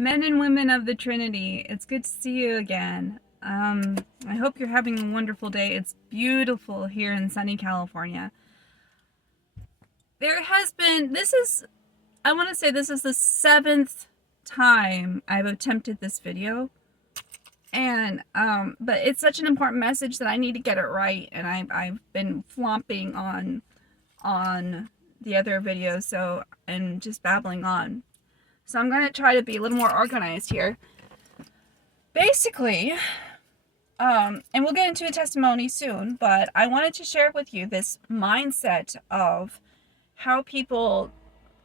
Men and women of the Trinity, it's good to see you again. I hope you're having a wonderful day. It's beautiful here in sunny California. I want to say this is the seventh time I've attempted this video. But it's such an important message that I need to get it right. And I've been flomping on the other videos, and just babbling on. So I'm going to try to be a little more organized here. Basically, and we'll get into a testimony soon, but I wanted to share with you this mindset of how people,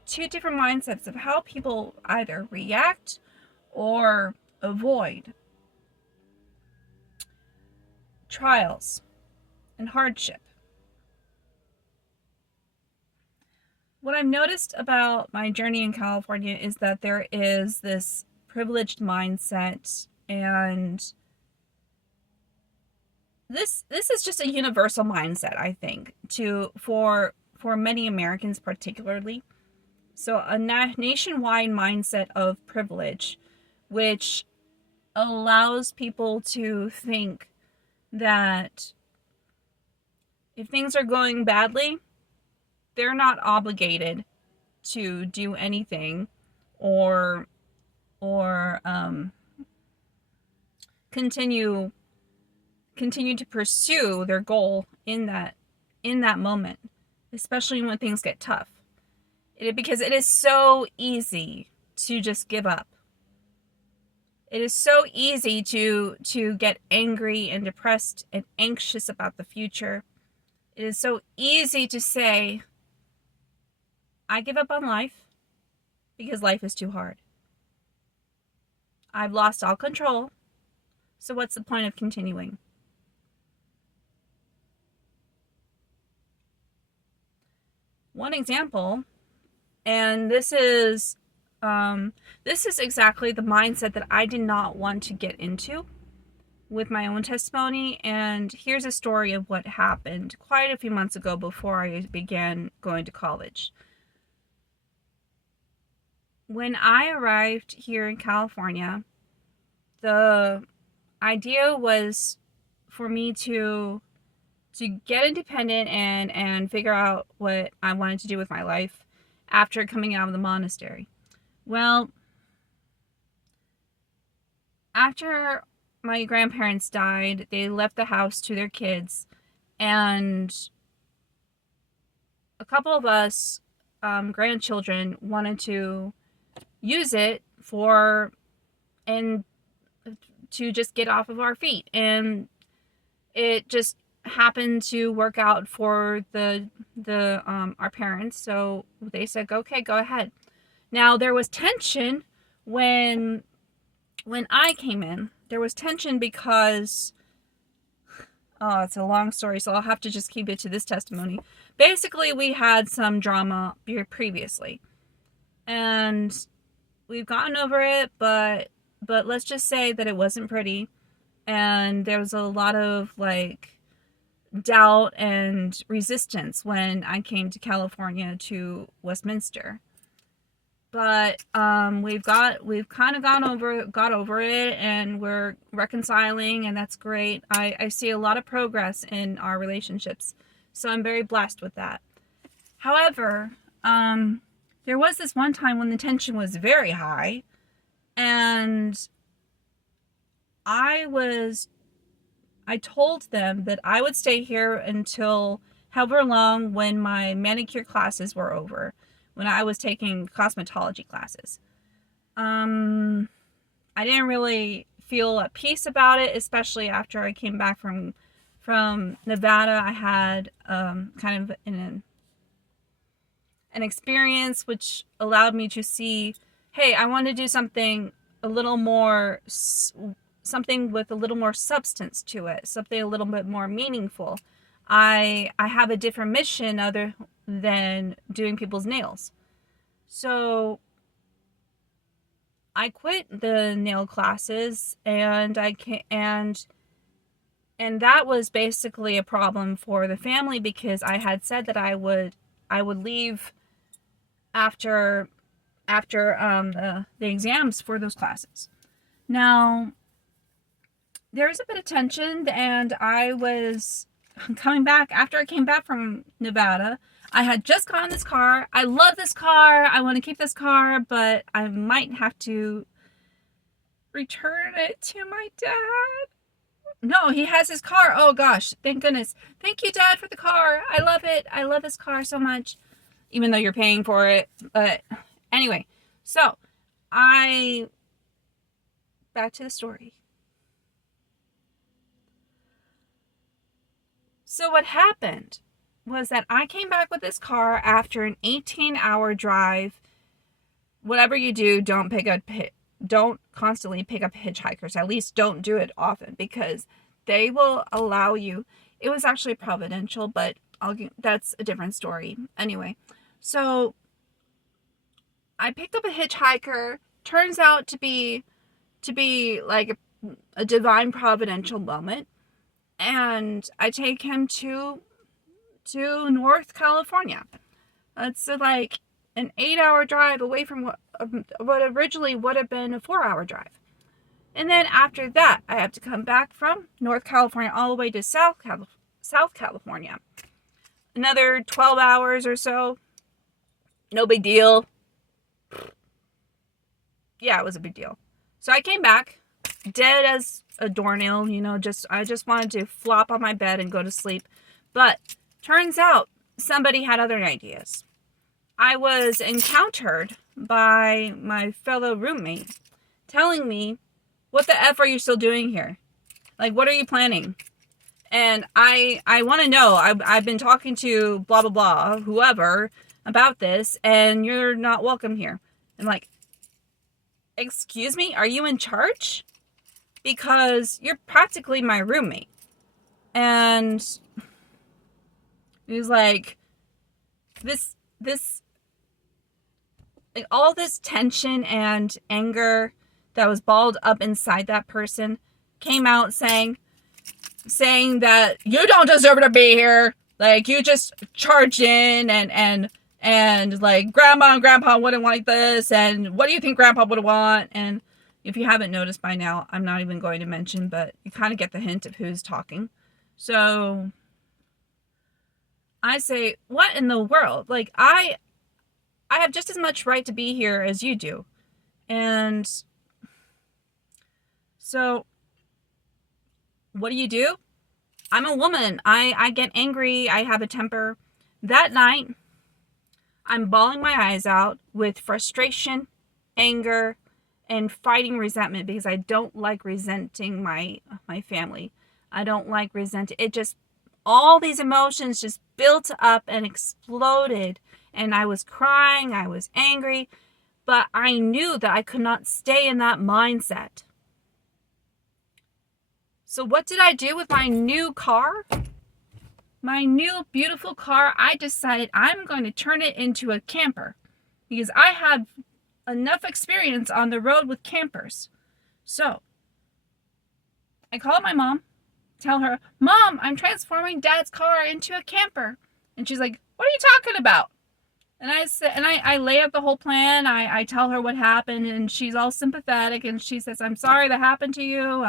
two different mindsets of how people either react or avoid trials and hardship. What I've noticed about my journey in California is that there is this privileged mindset, and this is just a universal mindset, I think, for many Americans particularly. So a nationwide mindset of privilege, which allows people to think that if things are going badly, they're not obligated to do anything or continue to pursue their goal in that moment, especially when things get tough. Because it is so easy to just give up. It is so easy to get angry and depressed and anxious about the future. It is so easy to say, I give up on life because life is too hard. I've lost all control, so what's the point of continuing? One example, and this is exactly the mindset that I did not want to get into with my own testimony, and here's a story of what happened quite a few months ago before I began going to college. When I arrived here in California, the idea was for me to get independent and figure out what I wanted to do with my life after coming out of the monastery. Well, after my grandparents died, they left the house to their kids, and a couple of us grandchildren wanted to use it to just get off of our feet, and it just happened to work out for our parents, so they said, okay, go ahead. Now there was tension when I came in. There was tension because it's a long story, so I'll have to just keep it to this testimony. Basically, we had some drama previously, and we've gotten over it, but let's just say that it wasn't pretty, and there was a lot of doubt and resistance when I came to California, to Westminster. But we've kind of got over it, and we're reconciling, and that's great. I see a lot of progress in our relationships, so I'm very blessed with that. However, there was this one time when the tension was very high, and I told them that I would stay here until however long when my manicure classes were over, when I was taking cosmetology classes. I didn't really feel at peace about it, especially after I came back from Nevada. I had kind of an experience which allowed me to see, hey, I want to do something a little more, something with a little more substance to it, something a little bit more meaningful. I have a different mission other than doing people's nails. So I quit the nail classes, and that was basically a problem for the family, because I had said that I would leave after after the exams for those classes. Now, there was a bit of tension, and I was coming back after I came back from Nevada. I had just gotten this car. I love this car. I want to keep this car, but I might have to return it to my dad. No, he has his car. Oh gosh, thank goodness. Thank you, Dad, for the car. I love it. I love this car so much, even though you're paying for it. But anyway, so back to the story. So what happened was that I came back with this car after an 18-hour drive. Whatever you do, don't constantly pick up hitchhikers. At least don't do it often, because they will allow you. It was actually providential, but that's a different story. Anyway, so I picked up a hitchhiker. Turns out to be like a divine providential moment, and I take him to North California. It's like an 8-hour drive away from what originally would have been a 4-hour drive. And then after that, I have to come back from North California all the way to South California. Another 12 hours or so. No big deal. Yeah, it was a big deal. So I came back, dead as a doornail, I just wanted to flop on my bed and go to sleep. But turns out somebody had other ideas. I was encountered by my fellow roommate telling me, "What the F are you still doing here? Like, what are you planning?" And I want to know. I've been talking to blah, blah, blah, whoever about this, and you're not welcome here. I'm like, excuse me? Are you in charge? Because you're practically my roommate. And he was like, like, all this tension and anger that was balled up inside that person came out saying that you don't deserve to be here. Like, you just charged in and like, grandma and grandpa wouldn't like this, and what do you think grandpa would want? And if you haven't noticed by now, I'm not even going to mention, but you kind of get the hint of who's talking. So I say, what in the world? Like, I have just as much right to be here as you do. And so what do? I'm a woman. I get angry. I have a temper. That night, I'm bawling my eyes out with frustration, anger, and fighting resentment, because I don't like resenting my family. I don't like resenting. All these emotions just built up and exploded. And I was crying. I was angry. But I knew that I could not stay in that mindset. So what did I do with my new car? My new beautiful car, I decided I'm going to turn it into a camper, because I have enough experience on the road with campers. So I called my mom, tell her, "Mom, I'm transforming Dad's car into a camper." And she's like, "What are you talking about?" And I said, and I lay out the whole plan. I tell her what happened, and she's all sympathetic, and she says, "I'm sorry that happened to you.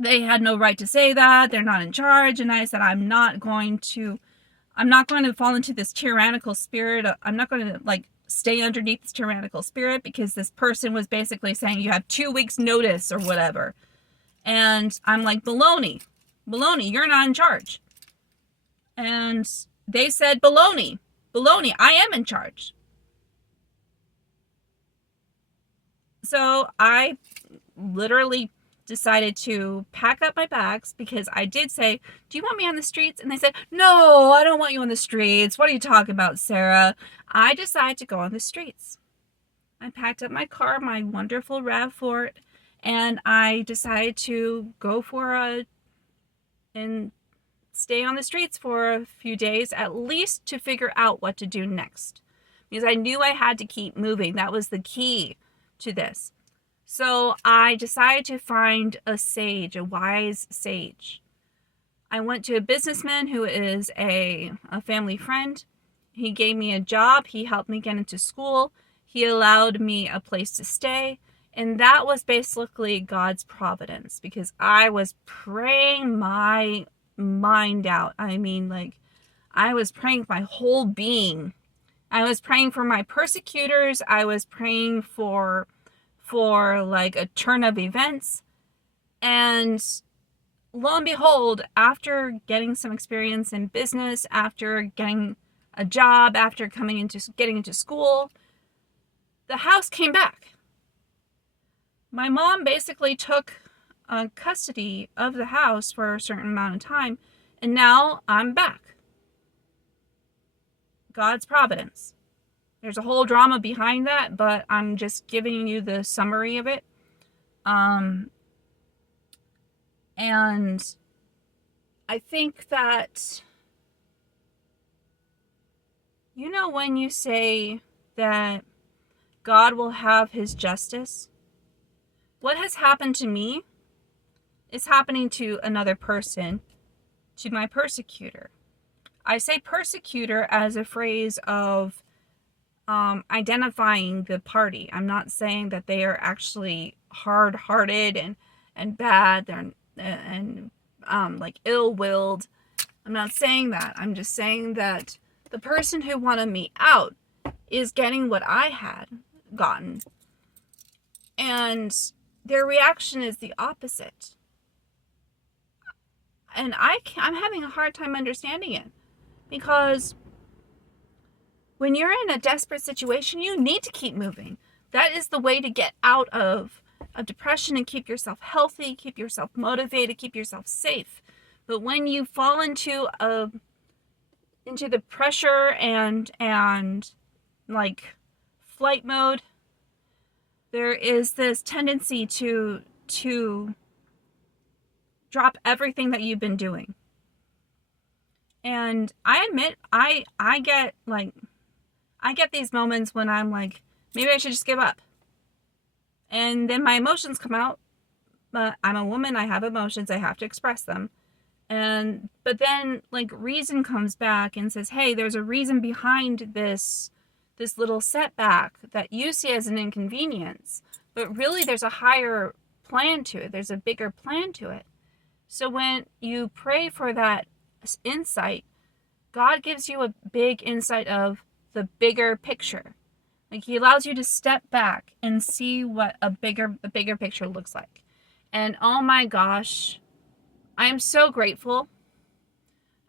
They had no right to say that. They're not in charge." And I said, I'm not going to fall into this tyrannical spirit. I'm not going to like stay underneath this tyrannical spirit, because this person was basically saying you have 2 weeks notice or whatever. And I'm like, baloney, you're not in charge. And they said, baloney, I am in charge. So I literally decided to pack up my bags, because I did say, "Do you want me on the streets?" And they said, "No, I don't want you on the streets. What are you talking about, Sarah?" I decided to go on the streets. I packed up my car, my wonderful RAV4, and I decided to go and stay on the streets for a few days, at least to figure out what to do next. Because I knew I had to keep moving. That was the key to this. So I decided to find a wise sage. I went to a businessman who is a family friend. He gave me a job. He helped me get into school. He allowed me a place to stay. And that was basically God's providence, because I was praying my mind out. I mean, like, I was praying my whole being. I was praying for my persecutors. I was praying for like a turn of events. And lo and behold, after getting some experience in business, after getting a job, after getting into school, the house came back. My mom basically took custody of the house for a certain amount of time, and now I'm back. God's providence. There's a whole drama behind that, but I'm just giving you the summary of it. And I think that, you know, when you say that God will have his justice, what has happened to me is happening to another person, to my persecutor. I say persecutor as a phrase of identifying the party. I'm not saying that they are actually hard-hearted and bad and like ill-willed. I'm not saying that. I'm just saying that the person who wanted me out is getting what I had gotten. And their reaction is the opposite. And I'm having a hard time understanding it, because when you're in a desperate situation, you need to keep moving. That is the way to get out of depression and keep yourself healthy, keep yourself motivated, keep yourself safe. But when you fall into the pressure and like flight mode, there is this tendency to drop everything that you've been doing. And I admit, I get these moments when I'm like, maybe I should just give up. And then my emotions come out. But I'm a woman, I have emotions, I have to express them. But then like reason comes back and says, hey, there's a reason behind this little setback that you see as an inconvenience. But really there's a higher plan to it. There's a bigger plan to it. So when you pray for that insight, God gives you a big insight of the bigger picture. Like he allows you to step back and see what a bigger picture looks like. And oh my gosh, I am so grateful.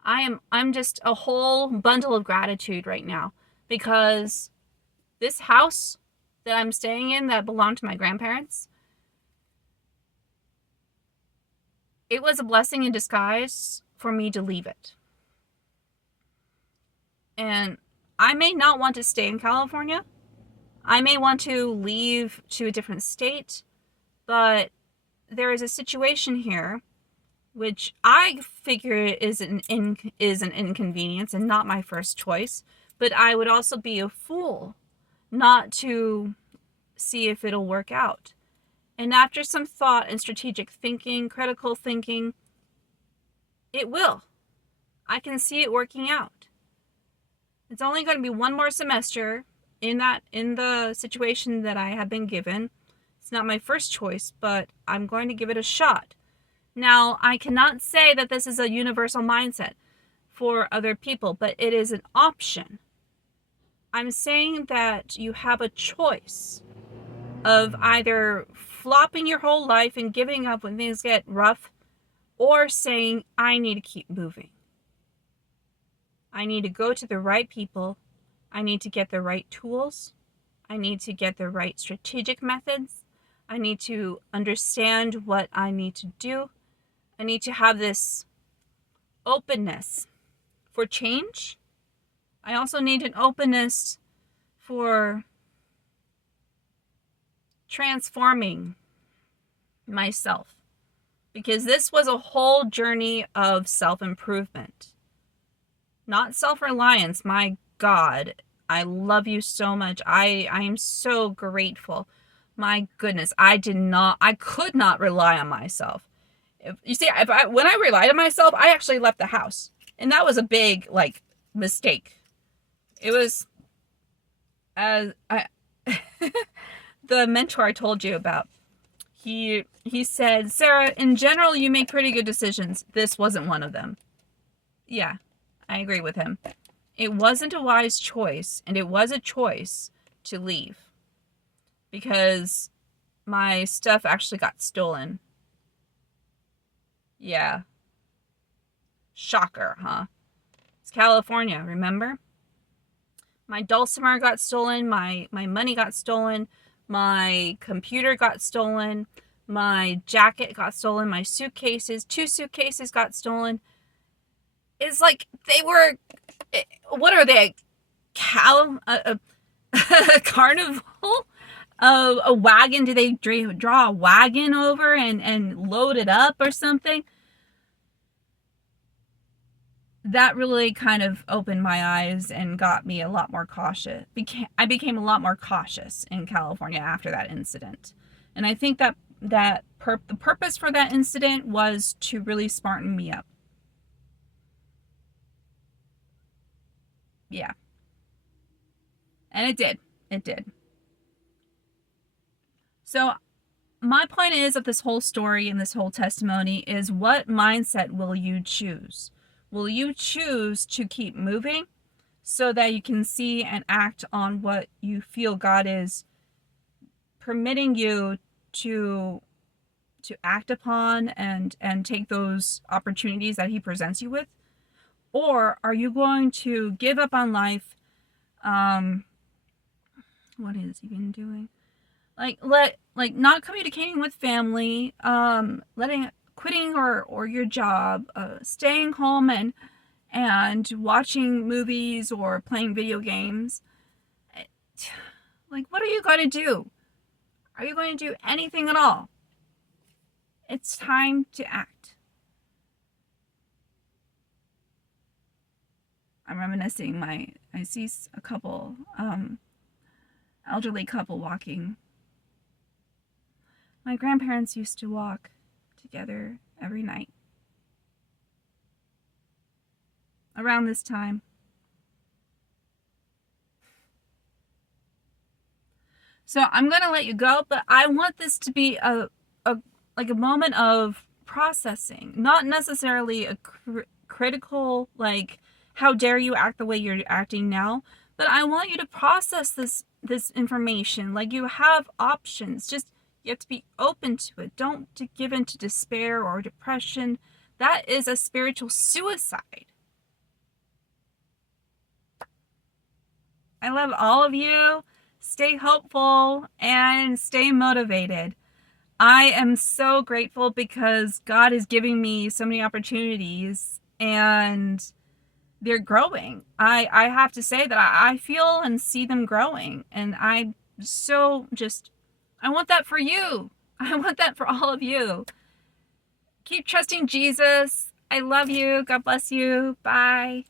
I'm just a whole bundle of gratitude right now, because this house that I'm staying in that belonged to my grandparents, it was a blessing in disguise for me to leave it. And I may not want to stay in California. I may want to leave to a different state, but there is a situation here which I figure is an inconvenience and not my first choice, but I would also be a fool not to see if it'll work out. And after some thought and strategic thinking, critical thinking, it will. I can see it working out. It's only going to be one more semester in the situation that I have been given. It's not my first choice, but I'm going to give it a shot. Now, I cannot say that this is a universal mindset for other people, but it is an option. I'm saying that you have a choice of either flopping your whole life and giving up when things get rough, or saying, I need to keep moving. I need to go to the right people. I need to get the right tools. I need to get the right strategic methods. I need to understand what I need to do. I need to have this openness for change. I also need an openness for transforming myself, because this was a whole journey of self-improvement, not self-reliance. My God, I love you so much. I am so grateful. My goodness, I could not rely on myself. When I relied on myself, I actually left the house. And that was a big, mistake. It was as I the mentor I told you about. He said, Sarah, in general, you make pretty good decisions. This wasn't one of them. Yeah, I agree with him. It wasn't a wise choice, and it was a choice to leave because my stuff actually got stolen. Yeah. Shocker, huh? It's California, remember? My dulcimer got stolen, my money got stolen, my computer got stolen, my jacket got stolen, my suitcases, 2 suitcases got stolen. It's like they were, what are they, a carnival? A wagon? Do they draw a wagon over and load it up or something? That really kind of opened my eyes and got me a lot more cautious. I became a lot more cautious in California after that incident. And I think that the purpose for that incident was to really smarten me up. Yeah. And it did. It did. So my point is of this whole story and this whole testimony is, what mindset will you choose? Will you choose to keep moving so that you can see and act on what you feel God is permitting you to act upon and take those opportunities that he presents you with? Or are you going to give up on life? What is he been doing? Like not communicating with family, quitting or your job, staying home and watching movies or playing video games. Like, what are you going to do? Are you going to do anything at all? It's time to act. I'm reminiscing. I see a couple, elderly couple walking. My grandparents used to walk together every night around this time. So I'm going to let you go, but I want this to be a moment of processing, not necessarily a critical, like, how dare you act the way you're acting now, but I want you to process this information. Like, you have options. Just, you have to be open to it. Don't give in to despair or depression. That is a spiritual suicide. I love all of you. Stay hopeful and stay motivated. I am so grateful because God is giving me so many opportunities and they're growing. I have to say that I feel and see them growing, and I want that for you. I want that for all of you. Keep trusting Jesus. I love you. God bless you. Bye.